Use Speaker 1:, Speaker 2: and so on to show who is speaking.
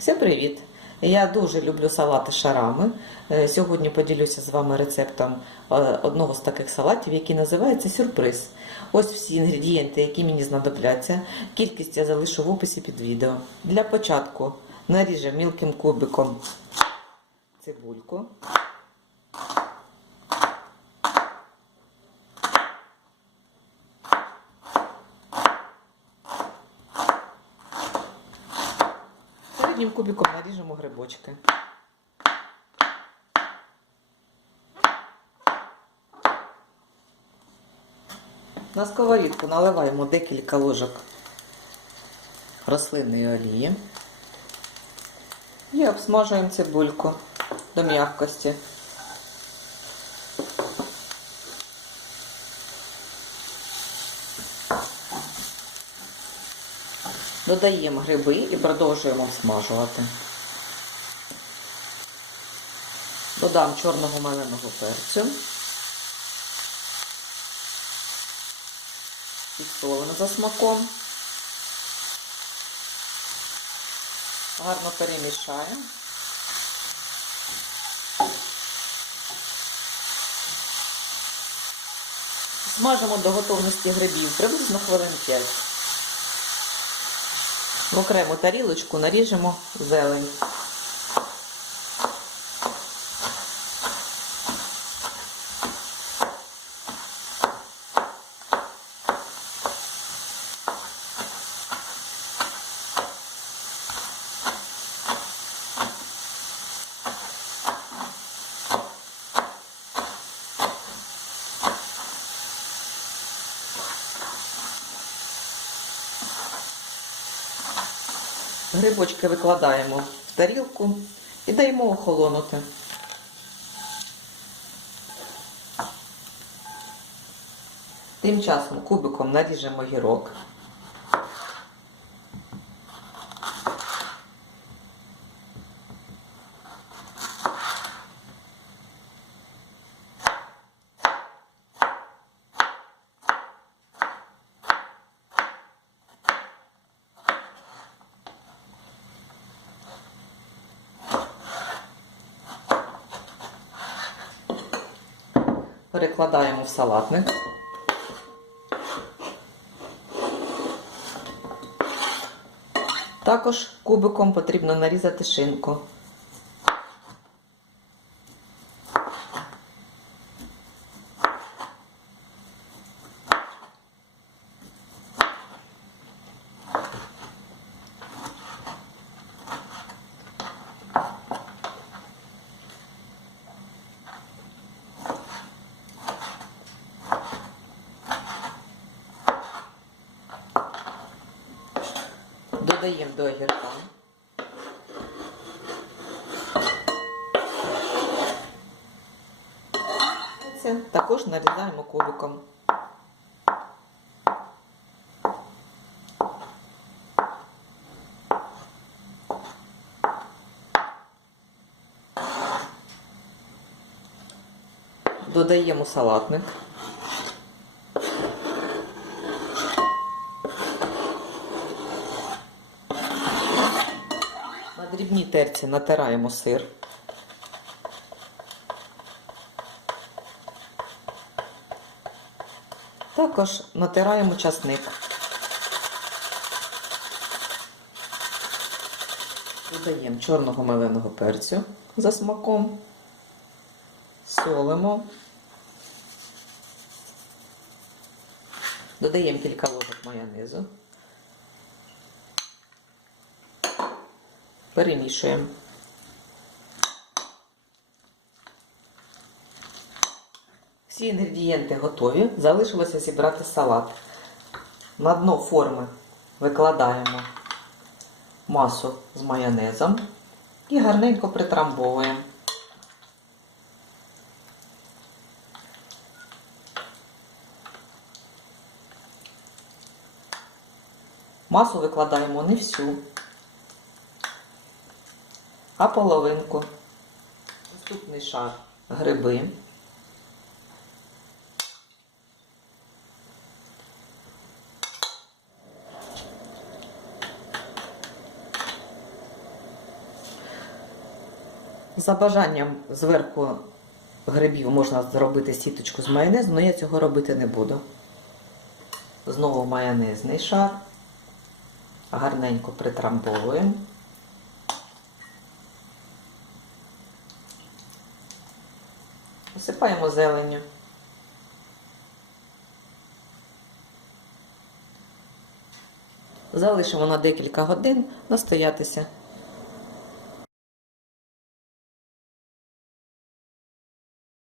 Speaker 1: Всім привіт! Я дуже люблю салати шарами. Е, Сьогодні поділюся з вами рецептом е, одного з таких салатів, який називається сюрприз. Ось всі інгредієнти, які мені знадобляться. Кількість я залишу в описі під відео. Для початку наріжемо мілким кубиком цибульку. Середнім кубиком наріжемо грибочки. На сковорідку наливаємо декілька ложок рослинної олії і обсмажуємо цибульку до м'якості. Додаємо гриби і продовжуємо обсмажувати. Додам чорного маленого перцю. Підсолимо за смаком. Гарно перемішаємо. Смажимо до готовності грибів приблизно хвилин 5. В окрему тарілочку наріжемо зелень. Грибочки викладаємо в тарілку і даємо охолонути. Тим часом кубиком наріжемо гірок. Перекладаємо в салатник. Також кубиком потрібно нарізати шинку. Додаємо до огірка. Це також нарізаємо кубиком. Додаємо салатник. Дрібній терці натираємо сир. Також натираємо часник. Додаємо чорного меленого перцю за смаком, солимо, додаємо кілька ложок майонезу. Перемішуємо. Всі інгредієнти готові. Залишилося зібрати салат. На дно форми викладаємо масу з майонезом і гарненько притрамбовуємо. Масу викладаємо не всю а половинку. Наступний шар гриби. За бажанням зверху грибів можна зробити сіточку з майонезу, але я цього робити не буду. Знову майонезний шар. Гарненько притрамбовуємо. Посипаємо зеленню. Залишимо на декілька годин настоятися.